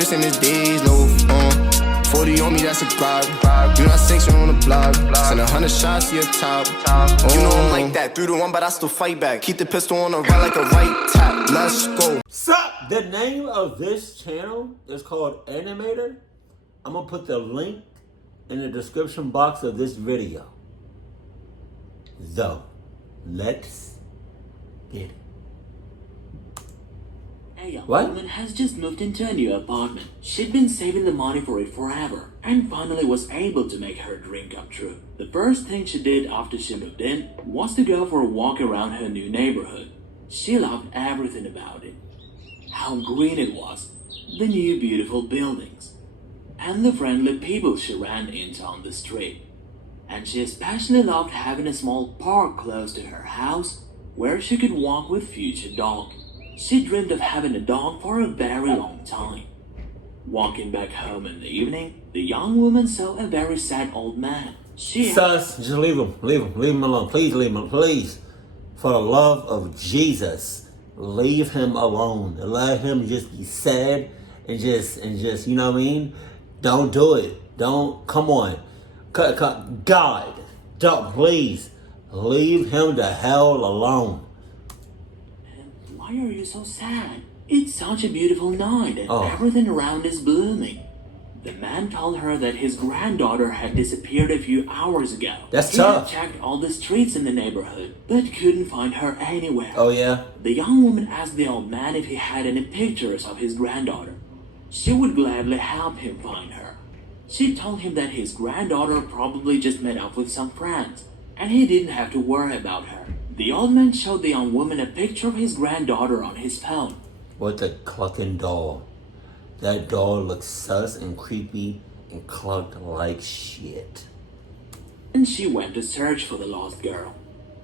bitch in his days, no, 40 on me, that's a bribe. You not 6, you're on the block. Send 100 shots to your top. You know I'm like that, 3 to 1, but I still fight back. Keep the pistol on the right like a right tap. Let's go. Sup? The name of this channel is called ANIMATOR. I'm gonna put the link in the description box of this video. So, let's get it. A young woman has just moved into a new apartment. She'd been saving the money for it forever and finally was able to make her dream come true. The first thing she did after she moved in was to go for a walk around her new neighborhood. She loved everything about it. How green it was, the new beautiful buildings, and the friendly people she ran into on the street. And she especially loved having a small park close to her house where she could walk with future dog. She dreamed of having a dog for a very long time. Walking back home in the evening, the young woman saw a very sad old man. Sus, just leave him alone. Please leave him, please. For the love of Jesus, leave him alone. Let him just be sad and just, you know what I mean? Don't do it. Don't, come on. God, don't, please, leave him the hell alone. Why are you so sad? It's such a beautiful night and everything around is blooming. The man told her that his granddaughter had disappeared a few hours ago. That's tough. He had checked all the streets in the neighborhood, but couldn't find her anywhere. Oh, yeah? The young woman asked the old man if he had any pictures of his granddaughter. She would gladly help him find her. She told him that his granddaughter probably just met up with some friends, and he didn't have to worry about her. The old man showed the young woman a picture of his granddaughter on his phone. What a clucking doll. That doll looks sus and creepy and clucked like shit. And she went to search for the lost girl.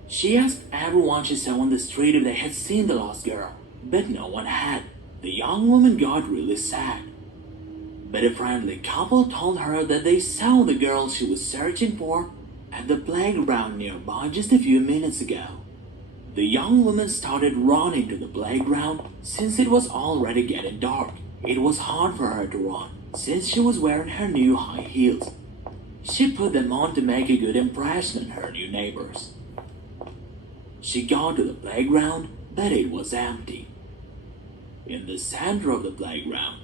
She asked everyone she saw on the street if they had seen the lost girl, but no one had. The young woman got really sad. But a friendly couple told her that they saw the girl she was searching for at the playground nearby just a few minutes ago. The young woman started running to the playground since it was already getting dark. It was hard for her to run since she was wearing her new high heels. She put them on to make a good impression on her new neighbors. She got to the playground, but it was empty. In the center of the playground,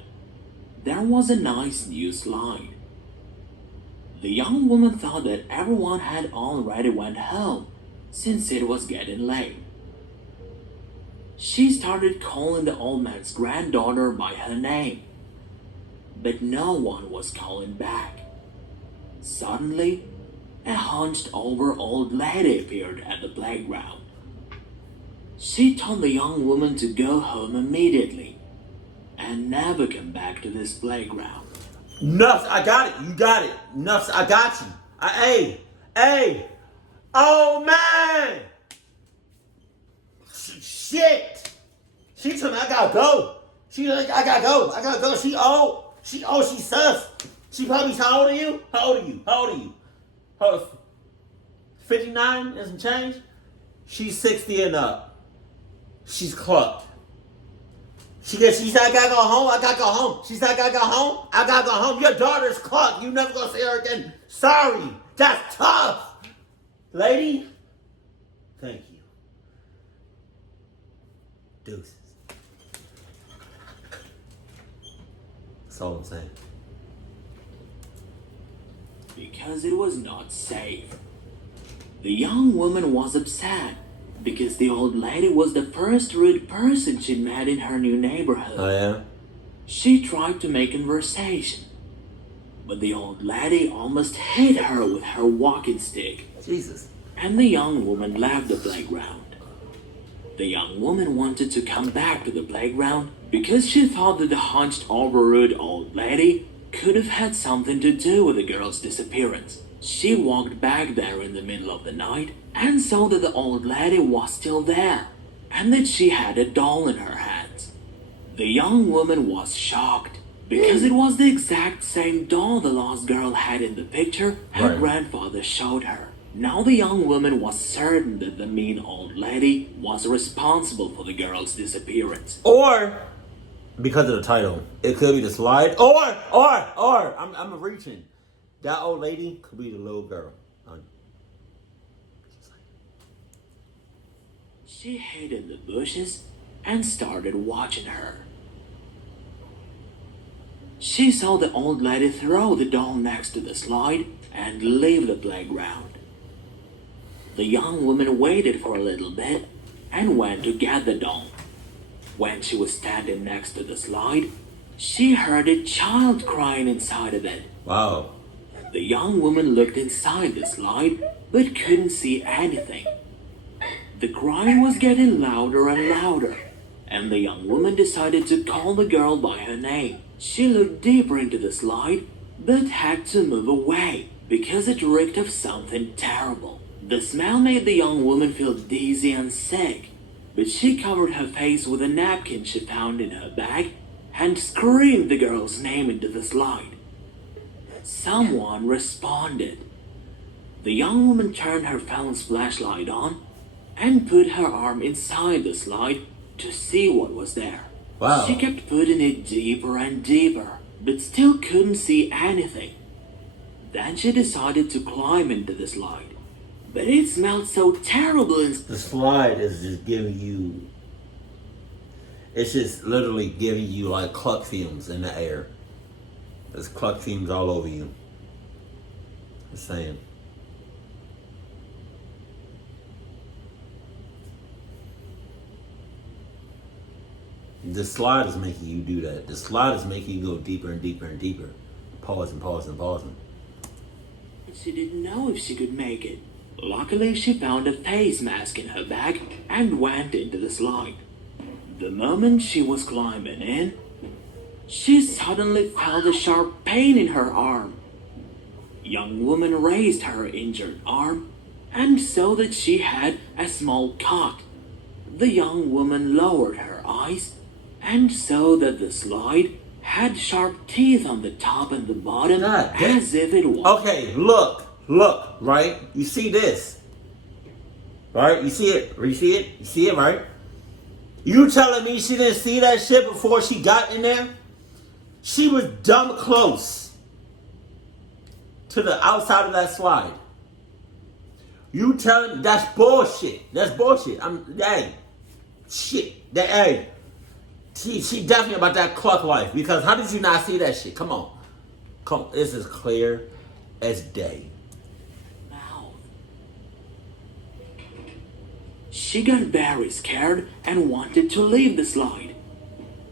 there was a nice new slide. The young woman thought that everyone had already went home since it was getting late. She started calling the old man's granddaughter by her name, but no one was calling back. Suddenly, a hunched-over old lady appeared at the playground. She told the young woman to go home immediately and never come back to this playground. Nuffs, I got it. You got it. Nuffs, I got you. Hey. Oh, man. Shit. She told me I gotta go. She like, I gotta go. She sus. She probably, how old are you? How old are you? 59 and some change? She's 60 and up. She's clucked. She said, I gotta go home. She said, I gotta go home. Your daughter's clucked. You never gonna see her again. Sorry. That's tough. Lady, thank you. Deuces. That's all I'm saying. Because it was not safe. The young woman was upset because the old lady was the first rude person she'd met in her new neighborhood. Oh, yeah? She tried to make conversation, but the old lady almost hit her with her walking stick. Jesus. And the young woman left the playground. The young woman wanted to come back to the playground because she thought that the hunched-over rude old lady could have had something to do with the girl's disappearance. She walked back there in the middle of the night and saw that the old lady was still there and that she had a doll in her hands. The young woman was shocked because it was the exact same doll the lost girl had in the picture her grandfather showed her. Now the young woman was certain that the mean old lady was responsible for the girl's disappearance. Or because of the title. It could be the slide, or I'm reaching. That old lady could be the little girl. She hid in the bushes and started watching her. She saw the old lady throw the doll next to the slide and leave the playground. The young woman waited for a little bit and went to get the doll. When she was standing next to the slide, she heard a child crying inside of it. Wow. The young woman looked inside the slide but couldn't see anything. The crying was getting louder and louder, and the young woman decided to call the girl by her name. She looked deeper into the slide but had to move away because it reeked of something terrible. The smell made the young woman feel dizzy and sick, but she covered her face with a napkin she found in her bag and screamed the girl's name into the slide. Someone responded. The young woman turned her phone's flashlight on and put her arm inside the slide to see what was there. Wow. She kept putting it deeper and deeper, but still couldn't see anything. Then she decided to climb into the slide. But it smelled so terrible. The slide is just giving you... It's just literally giving you like cluck fumes in the air. There's cluck fumes all over you. Just saying. The slide is making you do that. The slide is making you go deeper and deeper and deeper. Pausing, pausing, pausing. She didn't know if she could make it. Luckily, she found a face mask in her bag and went into the slide. The moment she was climbing in, she suddenly felt a sharp pain in her arm. Young woman raised her injured arm and saw that she had a small cut. The young woman lowered her eyes and saw that the slide had sharp teeth on the top and the bottom, as if it was... Okay, look, right? You see this? Right? You see it? You see it? You see it, right? You telling me she didn't see that shit before she got in there? She was dumb close to the outside of that slide. You telling me that's bullshit? That's bullshit. She definitely about that cluck life, because how did you not see that shit? Come on, this is clear as day. She got very scared and wanted to leave the slide.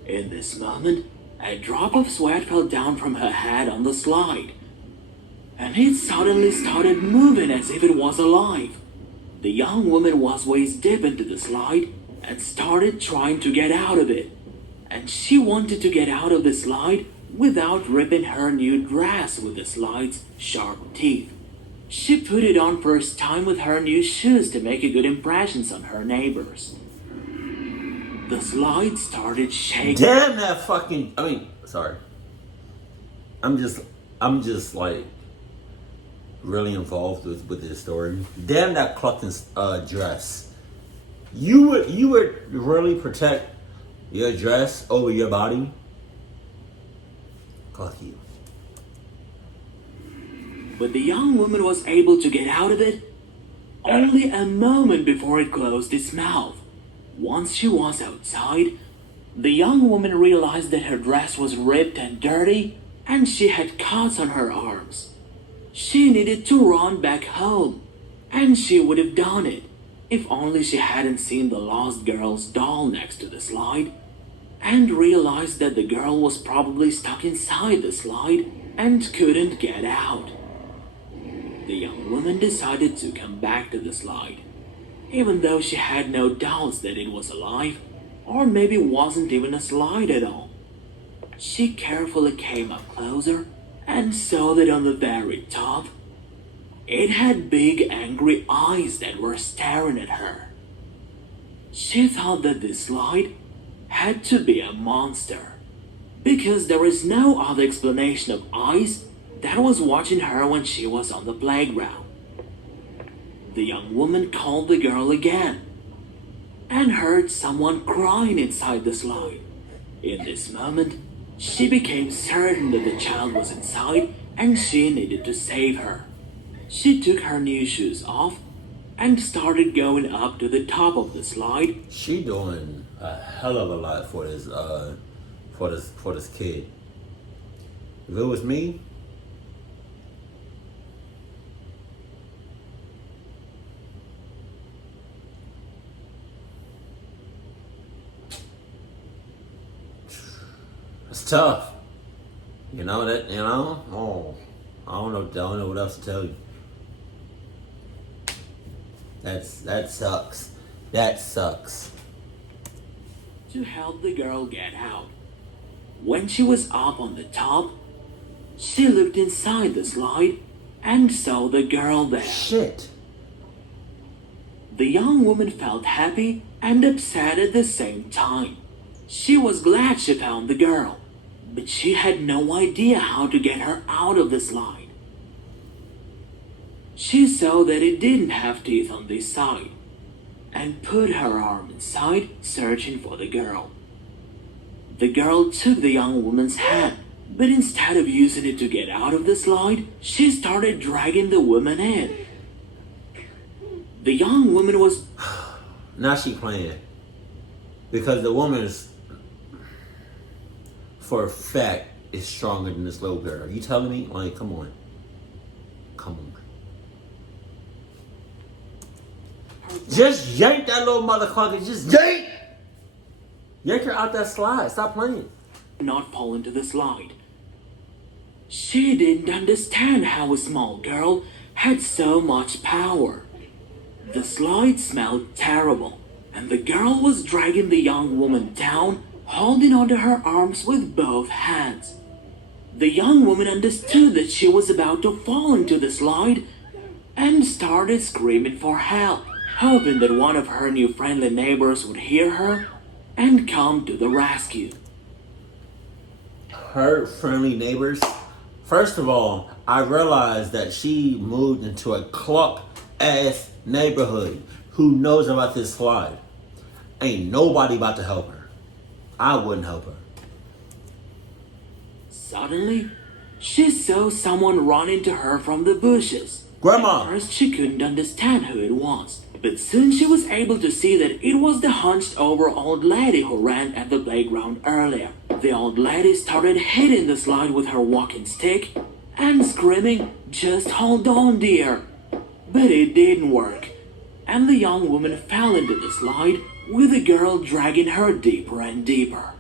In this moment, a drop of sweat fell down from her head on the slide, and it suddenly started moving as if it was alive. The young woman was waist deep into the slide and started trying to get out of it, and she wanted to get out of the slide without ripping her new dress with the slide's sharp teeth. She put it on first time with her new shoes to make a good impression on her neighbors. The slide started shaking. Damn that fucking... sorry. I'm just like really involved with this story. Damn that clucking dress. You would really protect your dress over your body? Fuck you. But the young woman was able to get out of it only a moment before it closed its mouth. Once she was outside, the young woman realized that her dress was ripped and dirty, and she had cuts on her arms. She needed to run back home, and she would have done it if only she hadn't seen the lost girl's doll next to the slide, and realized that the girl was probably stuck inside the slide and couldn't get out. The young woman decided to come back to the slide, even though she had no doubts that it was alive, or maybe wasn't even a slide at all. She carefully came up closer and saw that on the very top, it had big angry eyes that were staring at her. She thought that this slide had to be a monster, because there is no other explanation of eyes that was watching her when she was on the playground. The young woman called the girl again and heard someone crying inside the slide. In this moment, she became certain that the child was inside and she needed to save her. She took her new shoes off and started going up to the top of the slide. She doing a hell of a lot for this kid. If it was me, it's tough. You know that. You know. Oh, I don't know what else to tell you. That sucks. That sucks. To help the girl get out. When she was up on the top, she looked inside the slide and saw the girl there. Shit. The young woman felt happy and upset at the same time. She was glad she found the girl, but she had no idea how to get her out of the slide. She saw that it didn't have teeth on this side and put her arm inside, searching for the girl. The girl took the young woman's hand, but instead of using it to get out of the slide, she started dragging the woman in. The young woman was... Now she playing. Because the woman is, for a fact, is stronger than this little girl. You telling me? Like, come on. Come on. Just yank that little motherfucker. Just yank! Yank her out that slide. Stop playing. Not fall into the slide. She didn't understand how a small girl had so much power. The slide smelled terrible, and the girl was dragging the young woman down, holding onto her arms with both hands. The young woman understood that she was about to fall into the slide and started screaming for help, hoping that one of her new friendly neighbors would hear her and come to the rescue. Her friendly neighbors? First of all, I realized that she moved into a cluck-ass neighborhood. Who knows about this slide? Ain't nobody about to help her. I wouldn't help her. Suddenly, she saw someone run into her from the bushes. Grandma! At first, she couldn't understand who it was, but soon she was able to see that it was the hunched-over old lady who ran at the playground earlier. The old lady started hitting the slide with her walking stick and screaming, "Just hold on, dear." But it didn't work, and the young woman fell into the slide with the girl dragging her deeper and deeper.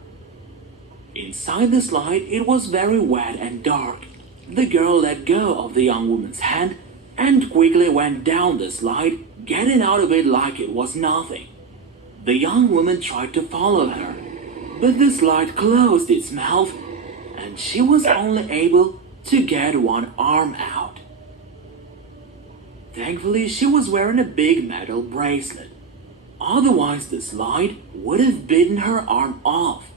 Inside the slide, it was very wet and dark. The girl let go of the young woman's hand and quickly went down the slide, getting out of it like it was nothing. The young woman tried to follow her, but the slide closed its mouth, and she was only able to get one arm out. Thankfully, she was wearing a big metal bracelet. Otherwise, the slide would have bitten her arm off.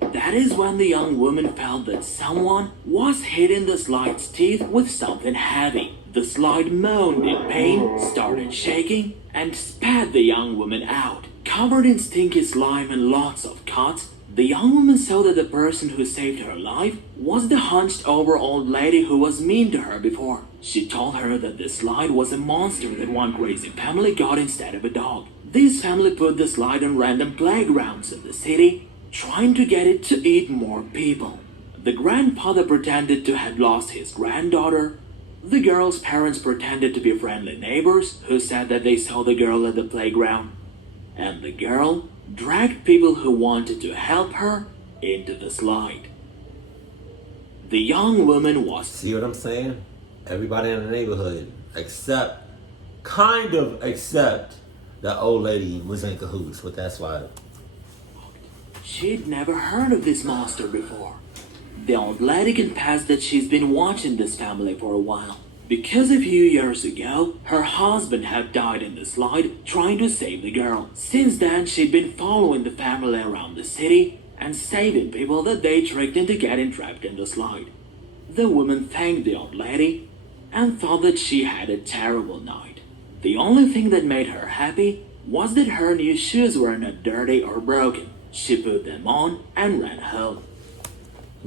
That is when the young woman felt that someone was hitting the slide's teeth with something heavy. The slide moaned in pain, started shaking, and spat the young woman out. Covered in stinky slime and lots of cuts, the young woman saw that the person who saved her life was the hunched-over old lady who was mean to her before. She told her that the slide was a monster that one crazy family got instead of a dog. This family put the slide on random playgrounds in the city, trying to get it to eat more people. The grandfather pretended to have lost his granddaughter. The girl's parents pretended to be friendly neighbors who said that they saw the girl at the playground. And the girl dragged people who wanted to help her into the slide. The young woman was... See what I'm saying? Everybody in the neighborhood, except that old lady was in cahoots with that slide. She'd never heard of this monster before. The old lady confessed that she's been watching this family for a while, because a few years ago, her husband had died in the slide trying to save the girl. Since then, she'd been following the family around the city and saving people that they tricked into getting trapped in the slide. The woman thanked the old lady and thought that she had a terrible night. The only thing that made her happy was that her new shoes were not dirty or broken. She put them on and ran home.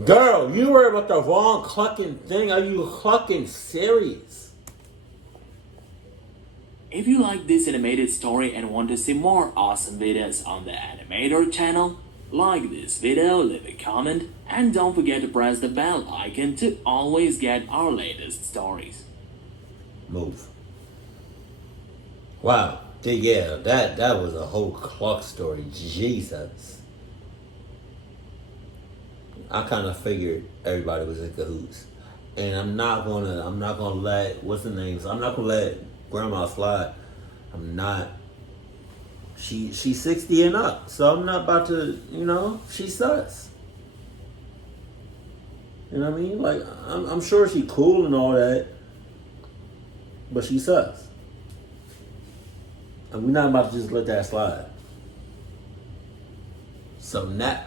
Girl, you worry about the wrong clucking thing. Are you clucking serious? If you like this animated story and want to see more awesome videos on the Animator channel, like this video, leave a comment, and don't forget to press the bell icon to always get our latest stories. Move. Wow. Yeah, that was a whole cluck story. Jesus. I kind of figured everybody was in cahoots. And I'm not gonna let, what's the names? I'm not gonna let Grandma slide. I'm not. She's 60 and up, so I'm not about to, she's sus. You know what I mean? Like, I'm sure she's cool and all that, but she's sus. And we're not about to just let that slide. So now,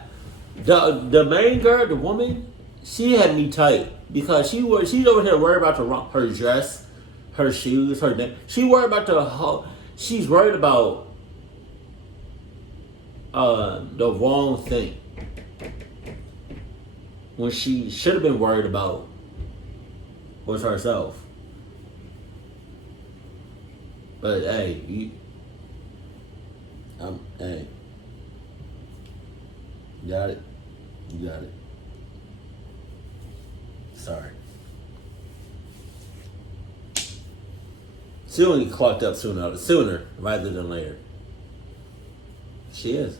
the main girl, the woman, she had me tight because she's over here worried about her dress, her shoes, her name. She's worried about she's worried about the wrong thing when she should have been worried about was herself. But hey, hey, you got it. You got it. Sorry. She only clocked up sooner rather than later. She is.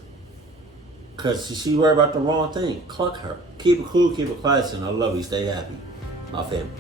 Because she worried about the wrong thing. Cluck her. Keep it cool, keep it classy, and I love you. Stay happy. My family.